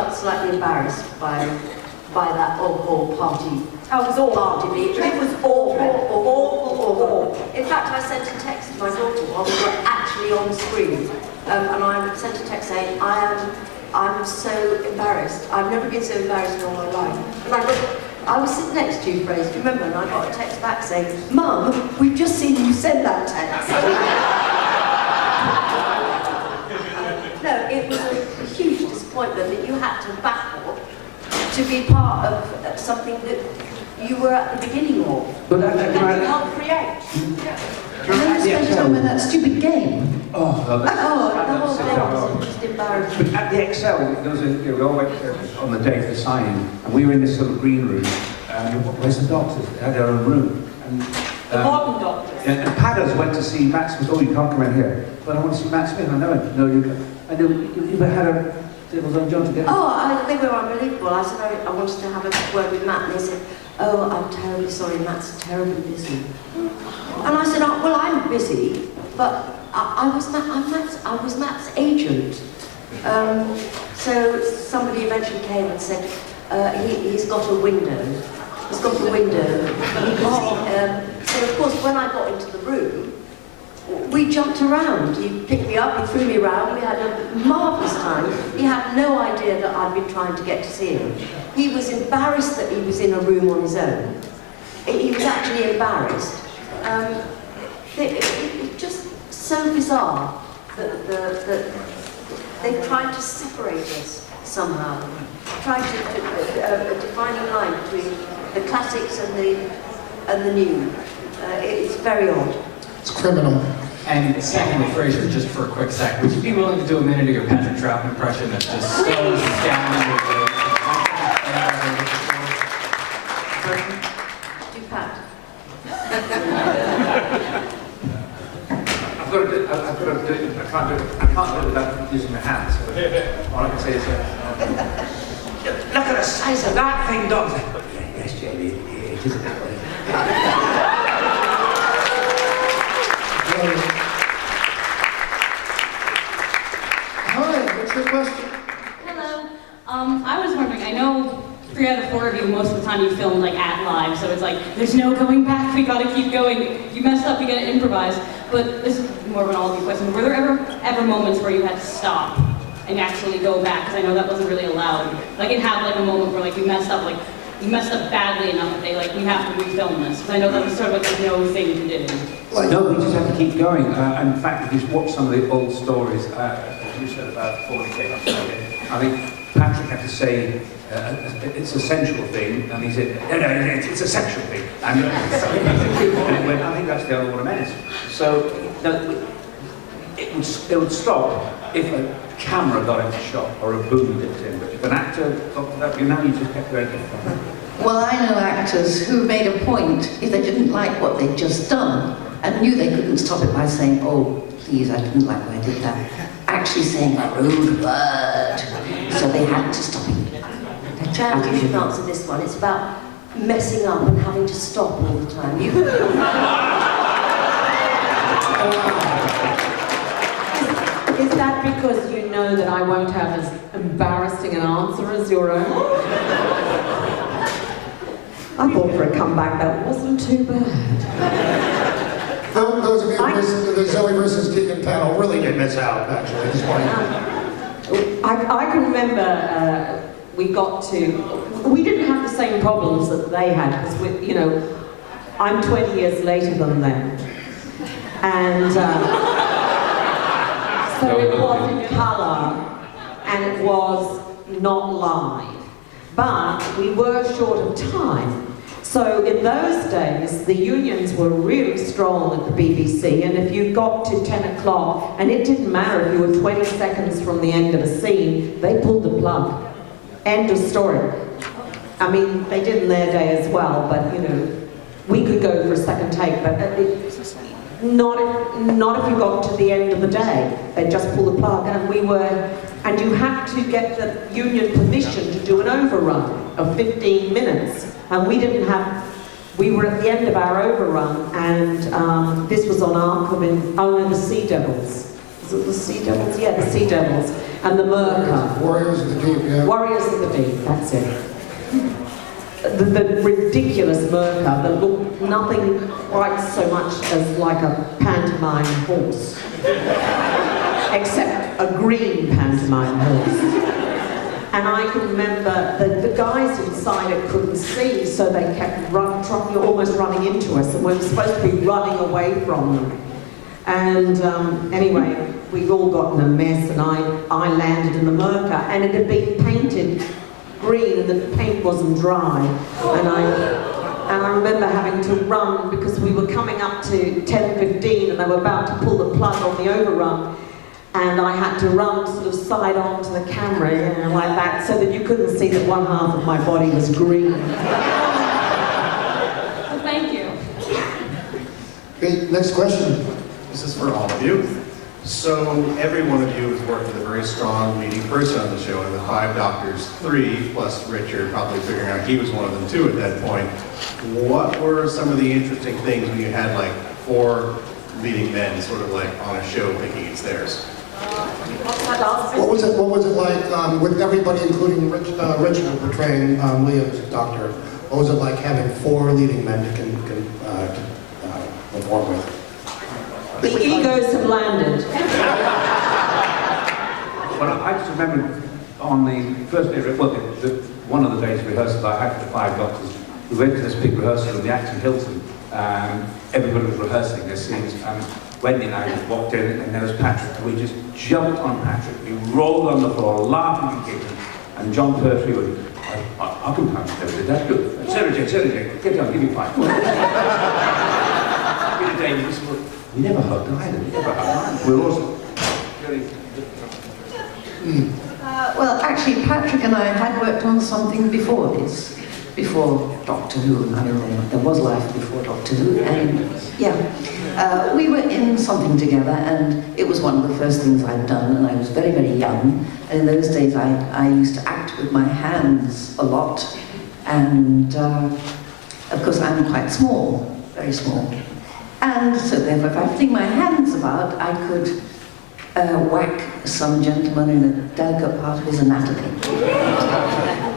felt slightly embarrassed by that awful party. Oh, it was awful. Party. It was awful. In fact, I sent a text to my daughter while we were actually on screen, and I sent a text saying, I'm so embarrassed. I've never been so embarrassed in all my life. And I was sitting next to you, Frazer, do you remember? And I got a text back saying, Mum, we've just seen you send that text. No, it was a huge disappointment that you had to battle to be part of something that you were at the beginning of. But that you helped create. And then you spent time with that stupid game. The whole thing was just embarrassing. But at the Excel, there was we all went on the day for the signing, and we were in this little green room. Where's the doctors? They had their own room. And, The modern doctors. And Padders went to see Matt Smith. Oh, you can't come in here. But I want to see Matt Smith. I know him. No, you can't. I know you had a Devil's Own John together. They were unbelievable. I said I wanted to have a word with Matt, and they said, oh, I'm terribly sorry, Matt's terribly busy. And I said, well, I'm busy, but I was Matt's agent. So somebody eventually came and said, he's got a window. He's got a window. So of course, when I got into the room, we jumped around. He picked me up, he threw me around, we had a marvellous time. He had no idea that I'd been trying to get to see him. He was embarrassed that he was in a room on his own. He was actually embarrassed. It's just so bizarre that they tried to separate us somehow. Tried to a defining line between the classics and the new. It's very odd. It's criminal. And secondly, Frazer, just for a quick sec, would you be willing to do a minute of your Patrick Trout impression that's just so astounding? Do Pat. I've got to do it. I can't do it without using my hands. So all I can say is, look at the size of that thing, Doctor. Yes, Jamie, it isn't that way. Hi, what's your question? Hello. I was wondering, I know 3 out of 4 of you, most of the time you film like at live, so it's like, there's no going back, we gotta keep going. You messed up, you gotta improvise. But this is more of an all of you question. Were there ever moments where you had to stop and actually go back? Because I know that wasn't really allowed. Like it had like a moment where like you messed up badly enough that they like, we have to refilm this. Because I know that was sort of like a no thing to do. No, we just have to keep going. In fact, if you watch some of the old stories, as you said about fornicating, I think Patrick had to say it's a sensual thing, and he said, no, it's a sexual thing. And I think that's the other one I meant. So it would stop if a camera got into shot or a boom dipped in. But if an actor got to that, you just kept going. Well, I know actors who made a point, if they didn't like what they'd just done, and knew they couldn't stop it by saying, oh, please, I didn't like when I did that, actually saying a rude word. So they had to stop it. Chad, you should answer this one. It's about messing up and having to stop all the time. Is that because you know that I won't have as embarrassing an answer as your own? I thought for a comeback that wasn't too bad. Those of you who listened to the Zoe versus Keegan panel really did miss out, actually, at this point. I can remember we didn't have the same problems that they had, because I'm 20 years later than them. And so it was in colour, and it was not live. But we were short of time. So in those days, the unions were really strong at the BBC, and if you got to 10 o'clock, and it didn't matter if you were 20 seconds from the end of a scene, they pulled the plug. End of story. I mean, they did in their day as well, but we could go for a second take, but not if you got to the end of the day. They'd just pull the plug, and you had to get the union permission to do an overrun of 15 minutes. And we were at the end of our overrun, and this was on Arkham the Sea Devils. Is it the Sea Devils? Yeah, the Sea Devils. and the Merca. Warriors of the Deep, yeah. Warriors of the Deep, that's it. The ridiculous Merca that looked nothing quite so much as like a pantomime horse, except a green pantomime horse. And I can remember the guys inside it couldn't see, so they kept almost running into us, and we were supposed to be running away from them. And anyway, we've all gotten a mess, and I landed in the Merca, and it had been painted green, and the paint wasn't dry. And I remember having to run because we were coming up to 10:15, and they were about to pull the plug on the overrun. And I had to run sort of side on to the camera, you know, like that, so that you couldn't see that one half of my body was green. Well, thank you. Okay, next question. This is for all of you. So every one of you has worked with a very strong leading person on the show, and the 5 doctors, 3 plus Richard, probably figuring out he was one of them too at that point. What were some of the interesting things when you had like 4 leading men sort of like on a show thinking it's theirs? What was it like with everybody, including Richard portraying Liam's doctor? What was it like having 4 leading men to perform with? The egos have landed. Well, I just remember on the first day, well, one of the days of rehearsal, I had the 5 doctors. We went to this big rehearsal in the Acton Hilton. Everybody was rehearsing their scenes, and Wendy and I just walked in, and there was Patrick, and we just jumped on Patrick. We rolled on the floor, laughing and kicking, and John Pertwee went, I can punch there, that's good. Sarah Jane, get down, give me 5. We never hugged either, We were also very... Well, actually, Patrick and I had worked on something before this, before Doctor Who. I mean, there was life before Doctor Who, and yeah, we were in something together, and it was one of the first things I'd done, and I was very, very young. And in those days, I used to act with my hands a lot, and of course, I'm quite small, very small. And so therefore, if I fling my hands about, I could whack some gentleman in a delicate part of his anatomy.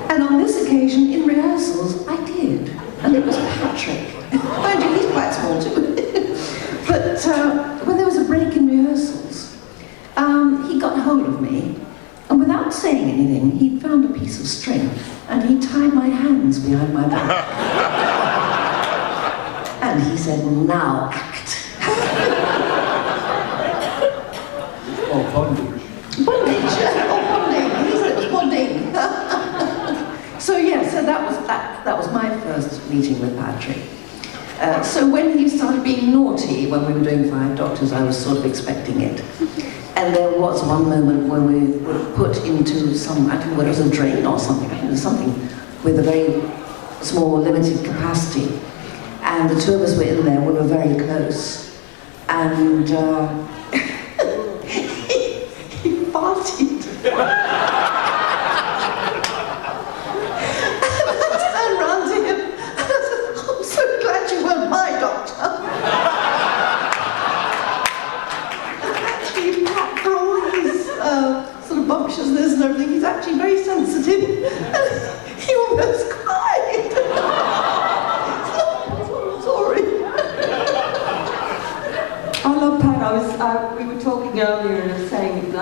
And on this occasion, in rehearsals, I did. And it was Patrick. Mind you, he's quite small too. But when there was a break in rehearsals, he got hold of me, and without saying anything, he found a piece of string, and he tied my hands behind my back. And he said, now act. Oh, bondage. Bondage, bonding. He said bonding. So yeah, so that was my first meeting with Patrick. So when he started being naughty when we were doing 5 Doctors, I was sort of expecting it. And there was one moment when we were put into some, I don't know whether it was a drain or something, I think it was something with a very small, limited capacity. And the 2 of us were in there, we were very close. And he farted. And I turned round to him and I said, I'm so glad you weren't my doctor. And actually, for all his sort of bumptiousness and everything, he's actually very sensitive. And he almost cried. I love Pat. We were talking earlier and saying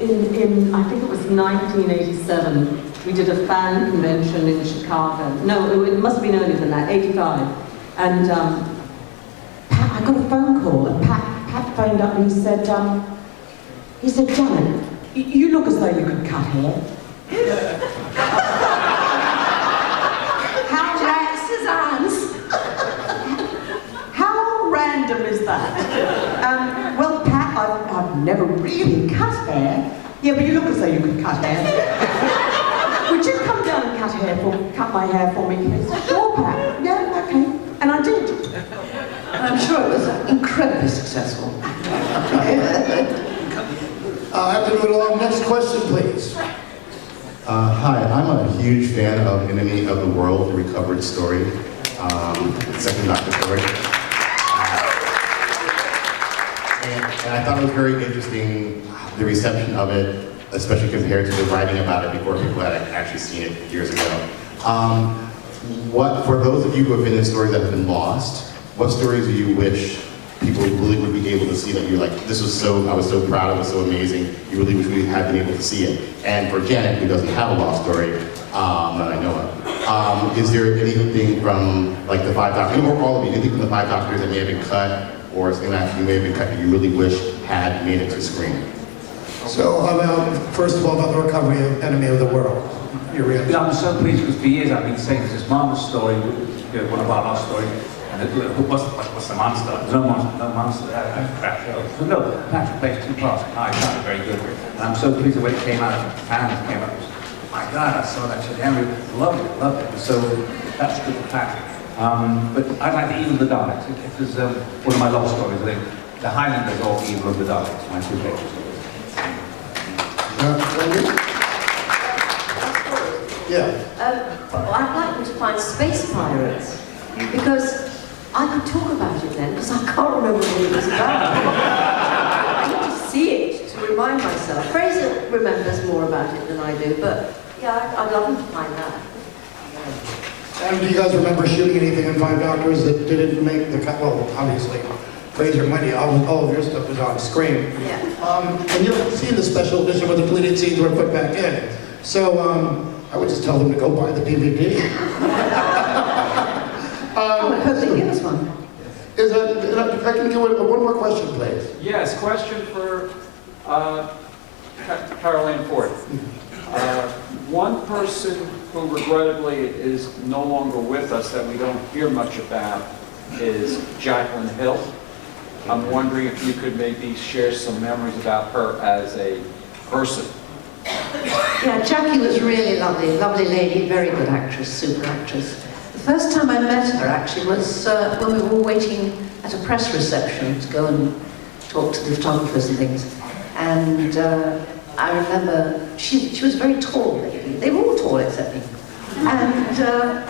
in I think it was 1987, we did a fan convention in Chicago. No, it must have been earlier than that, 85. And Pat, I got a phone call, and Pat phoned up and he said, Janet, you look as though you could cut hair. How random is that? Well, Pat, I've never really cut hair. Yeah, but you look as though you could cut hair. Would you come down and cut my hair for me? He said, sure, Pat. Yeah, okay. And I did. And I'm sure it was incredibly successful. I have to move along. Next question, please. Hi, I'm a huge fan of Enemy of the World, the recovered story, second Dr. Ford. And I thought it was very interesting, the reception of it. especially compared to the writing about it before people had actually seen it years ago. For those of you who have been in stories that have been lost, what stories do you wish people really would be able to see that you're like, I was so proud, it was so amazing, you really wish we had been able to see it? And for Janet, who doesn't have a lost story, that I know of, is there anything from like the 5 Doctors, or all of you, anything from the 5 Doctors that may have been cut, or something that may have been cut that you really wish had made it to screen? So, first of all, about the recovery of Enemy of the World. Your reaction? I'm so pleased because for years I've been saying this is Mama's story, one of our lost stories. And what's the monster? There's no monster. Crap show. No, Patrick plays 2 parts. I found it very good. And I'm so pleased that when it came out, fans came up. My God, I saw that shit. Henry loved it. So that's good for Patrick. But I like the Evil of the Daleks. It was one of my love stories. I think the Highlanders or Evil of the Daleks, my 2 favorite stories. Yeah. I'd like them to find space pirates, because I could talk about it then, because I can't remember what it was about. I need to see it to remind myself. Frazer remembers more about it than I do, but yeah, I'd love him to find that. And do you guys remember shooting anything in 5 Doctors that didn't make the cut? Well, obviously, Frazer and Wendy, all of your stuff was on screen. Yeah. And you'll see the special edition where the deleted scenes were put back in. So, I would just tell them to go buy the DVD. I hope they give us one. If I can give one more question, please. Yes, question for Carole Ann Ford. One person who regrettably is no longer with us that we don't hear much about is Jacqueline Hill. I'm wondering if you could maybe share some memories about her as a person. Yeah, Jackie was really lovely lady, very good actress, super actress. The first time I met her actually was when we were waiting at a press reception to go and talk to the photographers and things. And I remember she was a very tall lady. They were all tall except me. And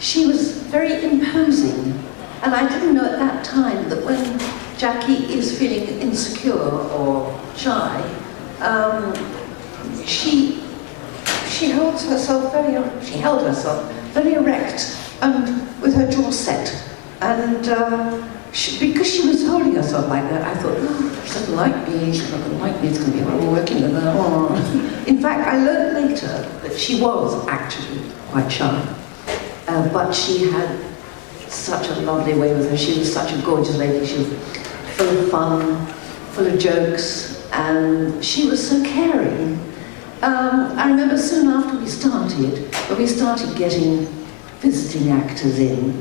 she was very imposing. And I didn't know at that time that when Jackie is feeling insecure or shy, she held herself very erect and with her jaw set. And because she was holding herself like that, I thought, oh, she doesn't like me, she's not going to like me, it's going to be horrible working with her. Oh. In fact, I learned later that she was actually quite shy. But she had such a lovely way with her. She was such a gorgeous lady. She was full of fun, full of jokes, and she was so caring. I remember soon after when we started getting visiting actors in,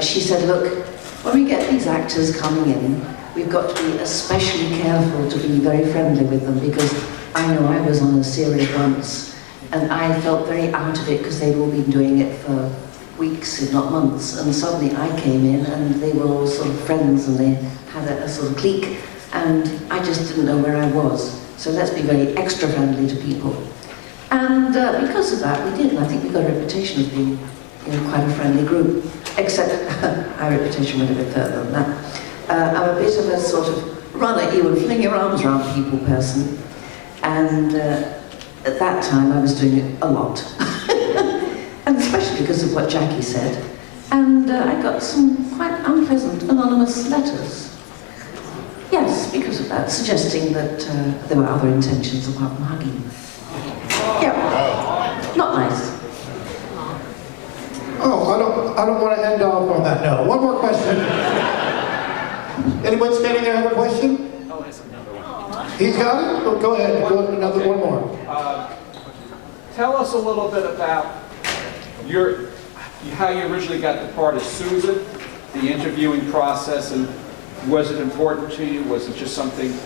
she said, look, when we get these actors coming in, we've got to be especially careful to be very friendly with them, because I know I was on a series once, and I felt very out of it because they'd all been doing it for weeks, if not months, and suddenly I came in and they were all sort of friends and they had a sort of clique, and I just didn't know where I was. So let's be very extra friendly to people. And because of that, we did, and I think we got a reputation of being quite a friendly group, except our reputation went a bit further than that. I'm a bit of a sort of runner, you would fling your arms around people person, and at that time I was doing it a lot. And especially because of what Jackie said. And I got some quite unpleasant anonymous letters. Yes, because of that, suggesting that there were other intentions apart from hugging. Yeah, not nice. Oh, I don't want to end off on that note. One more question. Anyone standing there have a question? Oh, it's another one. He's got it? Oh, go ahead, one more. Tell us a little bit about how you originally got the part of Susan, the interviewing process, and was it important to you? Was it just something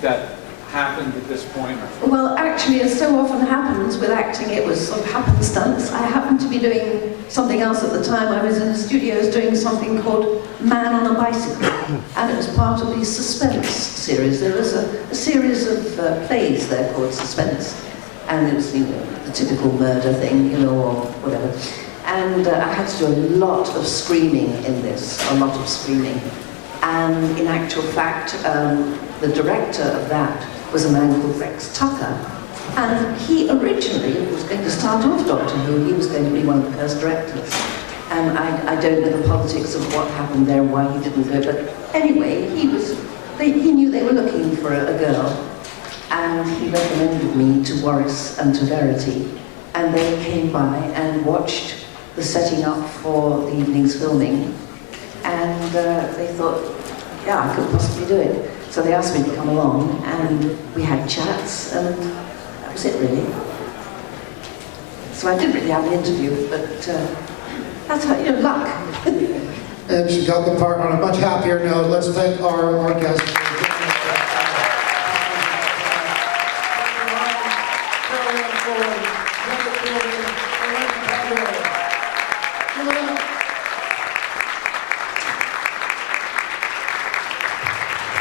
that happened at this point? Well, actually, as so often happens with acting, it was sort of happenstance. I happened to be doing something else at the time. I was in the studios doing something called Man on a Bicycle, and it was part of the Suspense series. There was a series of plays there called Suspense, and it was the typical murder thing, or whatever. And I had to do a lot of screaming in this, a lot of screaming. And in actual fact, the director of that was a man called Rex Tucker. And he originally was going to start off Doctor Who. He was going to be one of the first directors. And I don't know the politics of what happened there and why he didn't go. But anyway, he knew they were looking for a girl. And he recommended me to Warris and to Verity. And they came by and watched the setting up for the evening's filming. And they thought, yeah, I could possibly do it. So they asked me to come along, and we had chats, and that was it, really. So I didn't really have an interview, but that's how, luck. And she got the part on a much happier note. Let's thank our guest.